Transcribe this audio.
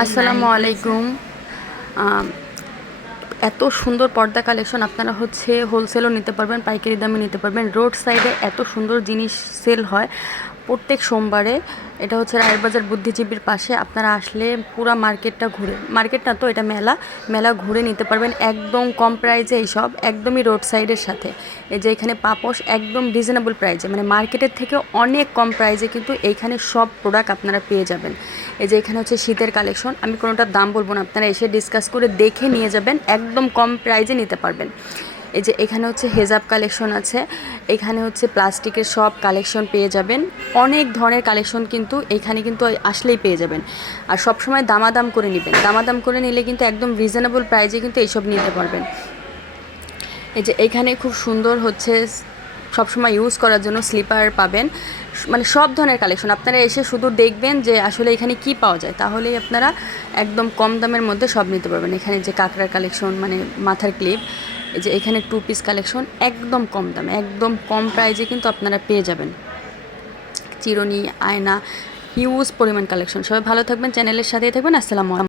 আসসালামু আলাইকুম এত সুন্দর পর্দা কালেকশন আপনারা হচ্ছে হোলসেলও নিতে পারবেন, পাইকারি দামে নিতে পারবেন। রোড সাইডে এত সুন্দর জিনিস সেল হয়। প্রত্যেক সোমবারে এটা হচ্ছে রায়েরবাজার বুদ্ধিজীবীর পাশে আপনারা আসলে পুরা মার্কেটটা ঘুরে, মার্কেট না তো এটা মেলা মেলা ঘুরে নিতে পারবেন একদম কম প্রাইজে এইসব, একদমই রোড সাইডের সাথে। এই যে এখানে পাপোশ একদম রিজনেবল প্রাইজে মানে মার্কেটের থেকে অনেক কম প্রাইজে কিন্তু এইখানে সব প্রোডাক্ট আপনারা পেয়ে যাবেন। এই যে এখানে হচ্ছে শীতের কালেকশন আমি কোনোটার দাম বলব না, আপনারা এসে ডিসকাস করে দেখে নিয়ে যাবেন, একদম কম প্রাইজে নিতে পারবেন। এই যে এখানে হচ্ছে হেজাব কালেকশন আছে, এখানে হচ্ছে প্লাস্টিকের সব কালেকশন পেয়ে যাবেন। অনেক ধরনের কালেকশন কিন্তু এখানে কিন্তু আসলেই পেয়ে যাবেন। আর সব সময় দামাদাম করে নেবেন। দামাদাম করে নিলে কিন্তু একদম রিজনেবল প্রাইজে কিন্তু এইসব নিতে পারবেন। এই যে এখানে খুব সুন্দর হচ্ছে সবসময় ইউজ করার জন্য স্লিপার পাবেন। মানে সব ধরনের কালেকশন। আপনারা এসে শুধু দেখবেন যে আসলে এখানে কি পাওয়া যায়। তাহলেই আপনারা একদম কম দামের মধ্যে সব নিতে পারবেন। এখানে যে কাঁকড়ার কালেকশন মানে মাথার ক্লিপ যে এখানে টু পিস কালেকশন একদম কম দামে, একদম কম প্রাইজে কিন্তু আপনারা পেয়ে যাবেন। চিরনি, আয়না হিউজ পরিমাণ কালেকশন সবাই ভালো থাকবেন চ্যানেলের সাথেই থাকবেন। আসসালামু